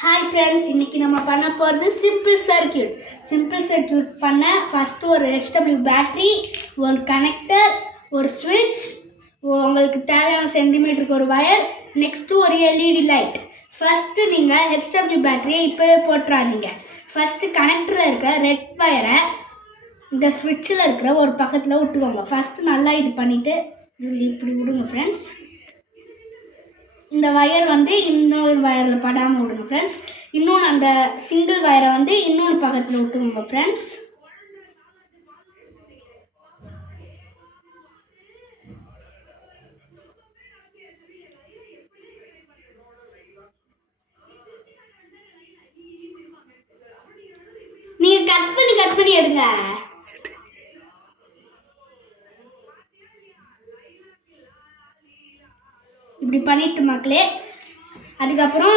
Hi friends, இன்றைக்கி நம்ம பண்ண போகிறது சிம்பிள் சர்க்கியூட் பண்ண ஃபஸ்ட்டு ஒரு HW பேட்ரி, ஒரு கனெக்டர், ஒரு ஸ்விட்ச், உங்களுக்கு தேவையான சென்டிமீட்டருக்கு ஒரு வயர், நெக்ஸ்ட்டு ஒரு LED லைட். ஃபஸ்ட்டு நீங்கள் HW பேட்டரியை இப்போவே போட்டுறாதீங்க. ஃபஸ்ட்டு கனெக்டரில் இருக்கிற ரெட் வயரை இந்த ஸ்விட்சில் இருக்கிற ஒரு பக்கத்தில் விட்டுக்கோங்க. ஃபஸ்ட்டு நல்லா இது பண்ணிவிட்டு இப்படி விடுங்க ஃப்ரெண்ட்ஸ். இந்த வயர் வந்து இன்னொரு வயரில் படாமல் விடுங்க ஃப்ரெண்ட்ஸ். இன்னொன்று அந்த சிங்கிள் வயரை வந்து இன்னொரு பக்கத்தில் விட்டுக்கோங்க ஃப்ரெண்ட்ஸ். நீங்கள் கட் பண்ணி எடுங்க. இப்படி பண்ணிட்டு மக்களே, அதுக்கப்புறம்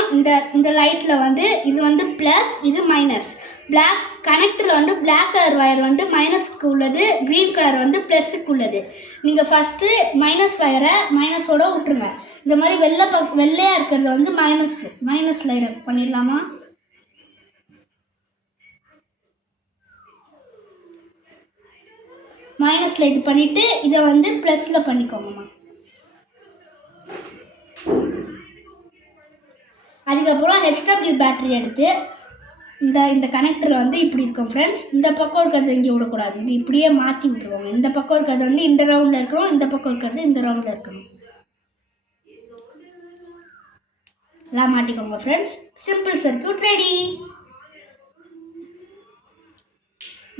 இந்த லைட்டில் வந்து இது வந்து ப்ளஸ், இது மைனஸ். பிளாக் கனெக்டரில் வந்து பிளாக் கலர் வயர் வந்து மைனஸ்க்கு உள்ளது, க்ரீன் கலர் வந்து ப்ளஸ்ஸுக்கு உள்ளது. நீங்கள் ஃபஸ்ட்டு மைனஸ் வயரை மைனஸோடு விட்டுருங்க. இந்த மாதிரி வெள்ளையாக இருக்கிறது வந்து மைனஸில் பண்ணிடலாமா? மைனஸில் இது பண்ணிவிட்டு இதை வந்து ப்ளஸில் பண்ணிக்கோங்கம்மா. அதுக்கப்புறம் HW பேட்டரி எடுத்து இந்த கனெக்டரில் வந்து இப்படி இருக்கும் ஃப்ரெண்ட்ஸ். இந்த பக்கம் இருக்கிறது இங்கே விடக்கூடாது, இது இப்படியே மாற்றி விட்டுருவாங்க. இந்த பக்கம் இருக்கிறது வந்து இந்த ரவுண்டில் இருக்கணும், இந்த பக்கம் இருக்கிறது இந்த ரவுண்டில் இருக்கணும். எல்லாம் மாட்டிக்கோங்க friends. Simple circuit ready.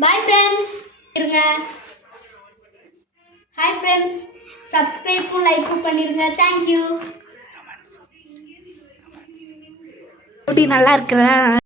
Bye friends. இருங்க. ஹாய் ஃப்ரெண்ட்ஸ், சப்ஸ்கிரைப்பும் லைக்கும் பண்ணிடுங்க. தேங்க்யூ. நல்லா இருக்கிற